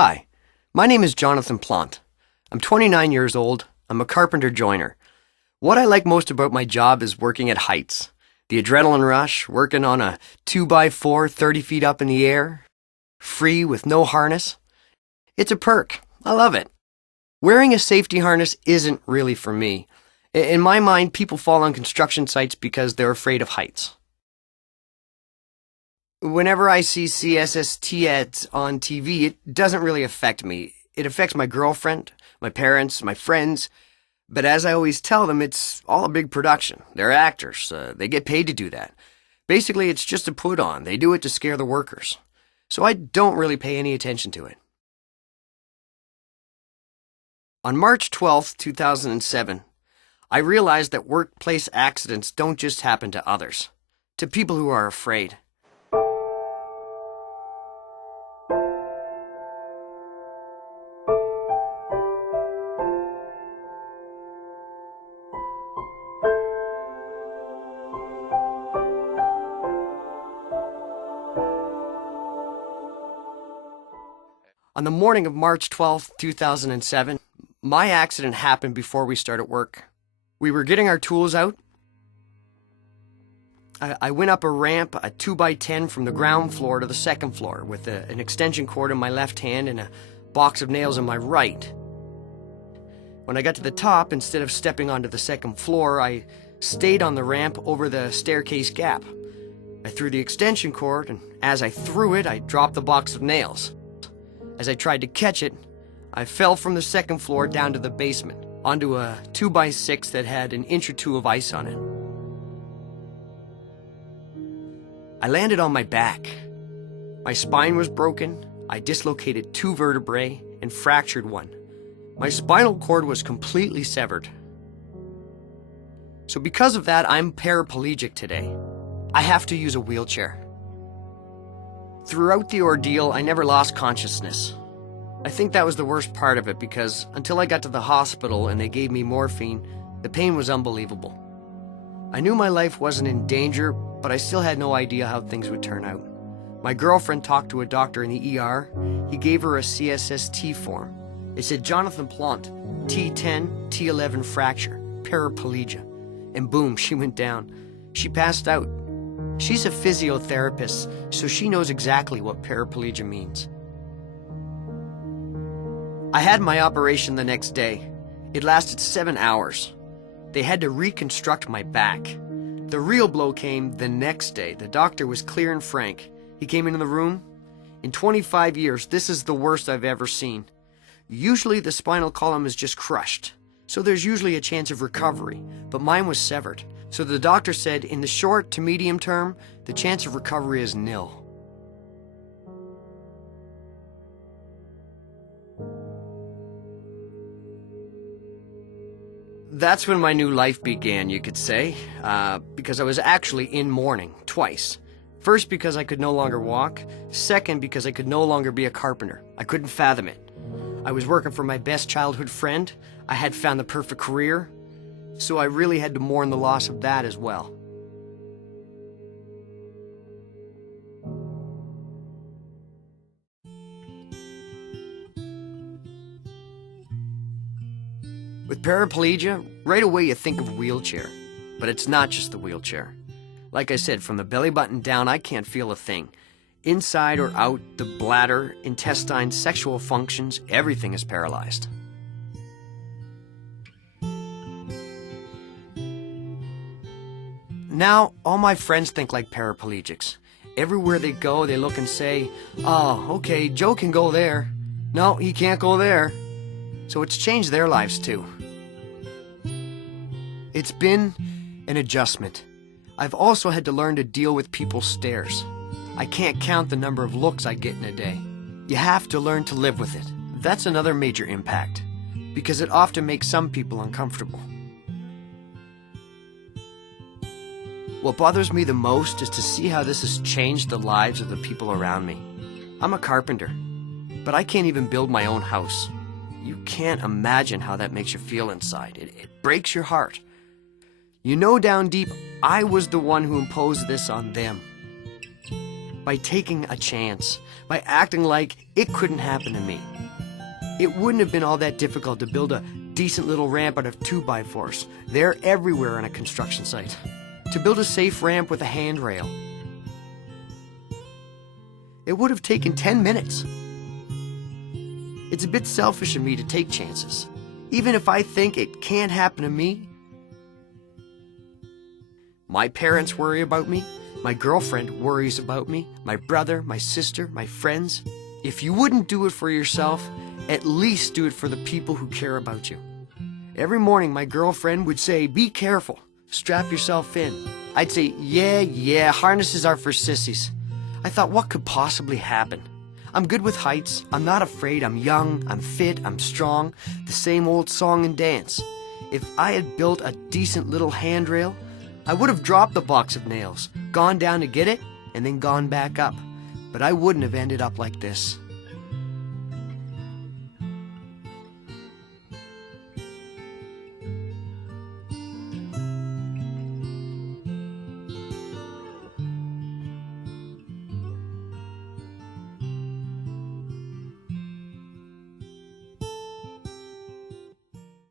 Hi, my name is Jonathan Plant. I'm 29 years old. I'm a carpenter joiner. What I like most about my job is working at heights. The adrenaline rush, working on a 2x4 30 feet up in the air, free with no harness. It's a perk. I love it. Wearing a safety harness isn't really for me. In my mind, people fall on construction sites because they're afraid of heights. Whenever I see CSST ads on TV, it doesn't really affect me. It affects my girlfriend, my parents, my friends. But as I always tell them, it's all a big production. They're actors. They get paid to do that. Basically, it's just a put on. They do it to scare the workers. So I don't really pay any attention to it. On March 12th, 2007, I realized that workplace accidents don't just happen to others, to people who are afraid. On the morning of March 12th, 2007, my accident happened before we started work. We were getting our tools out. I went up a ramp, a 2x10 from the ground floor to the second floor with an extension cord in my left hand and a box of nails in my right. When I got to the top, instead of stepping onto the second floor, I stayed on the ramp over the staircase gap. I threw the extension cord, and as I threw it, I dropped the box of nails. As I tried to catch it, I fell from the second floor down to the basement, onto a 2x6 that had an inch or two of ice on it. I landed on my back. My spine was broken, I dislocated 2 vertebrae and fractured one. My spinal cord was completely severed. So because of that, I'm paraplegic today. I have to use a wheelchair. Throughout the ordeal, I never lost consciousness. I think that was the worst part of it because until I got to the hospital and they gave me morphine, the pain was unbelievable. I knew my life wasn't in danger, but I still had no idea how things would turn out. My girlfriend talked to a doctor in the ER. He gave her a CSST form. It said Jonathan Plant, T10, T11 fracture, paraplegia. And boom, she went down. She passed out. She's a physiotherapist, so she knows exactly what paraplegia means. I had my operation the next day. It lasted 7 hours. They had to reconstruct my back. The real blow came the next day. The doctor was clear and frank. He came into the room. In 25 years, this is the worst I've ever seen. Usually the spinal column is just crushed, so there's usually a chance of recovery, but mine was severed. So the doctor said in the short to medium term, the chance of recovery is nil. That's when my new life began, you could say, because I was actually in mourning twice. First, because I could no longer walk. Second, because I could no longer be a carpenter. I couldn't fathom it. I was working for my best childhood friend. I had found the perfect career. So I really had to mourn the loss of that as well. With paraplegia, right away you think of wheelchair. But it's not just the wheelchair. Like I said, from the belly button down, I can't feel a thing. Inside or out, the bladder, intestines, sexual functions, everything is paralyzed. Now, all my friends think like paraplegics. Everywhere they go, they look and say, "Oh, okay, Joe can go there. No, he can't go there." So it's changed their lives too. It's been an adjustment. I've also had to learn to deal with people's stares. I can't count the number of looks I get in a day. You have to learn to live with it. That's another major impact, because it often makes some people uncomfortable. What bothers me the most is to see how this has changed the lives of the people around me. I'm a carpenter, but I can't even build my own house. You can't imagine how that makes you feel inside. It breaks your heart. You know down deep, I was the one who imposed this on them. by taking a chance, by acting like it couldn't happen to me. It wouldn't have been all that difficult to build a decent little ramp out of 2x4s. They're everywhere on a construction site. To build a safe ramp with a handrail. It would have taken 10 minutes. It's a bit selfish of me to take chances, even if I think it can't happen to me. My parents worry about me. My girlfriend worries about me. My brother, my sister, my friends. If you wouldn't do it for yourself, at least do it for the people who care about you. Every morning my girlfriend would say, "Be careful, strap yourself in." I'd say, yeah, harnesses are for sissies. I thought, what could possibly happen? I'm good with heights, I'm not afraid, I'm young, I'm fit, I'm strong, the same old song and dance. If I had built a decent little handrail, I would have dropped the box of nails, gone down to get it, and then gone back up. But I wouldn't have ended up like this.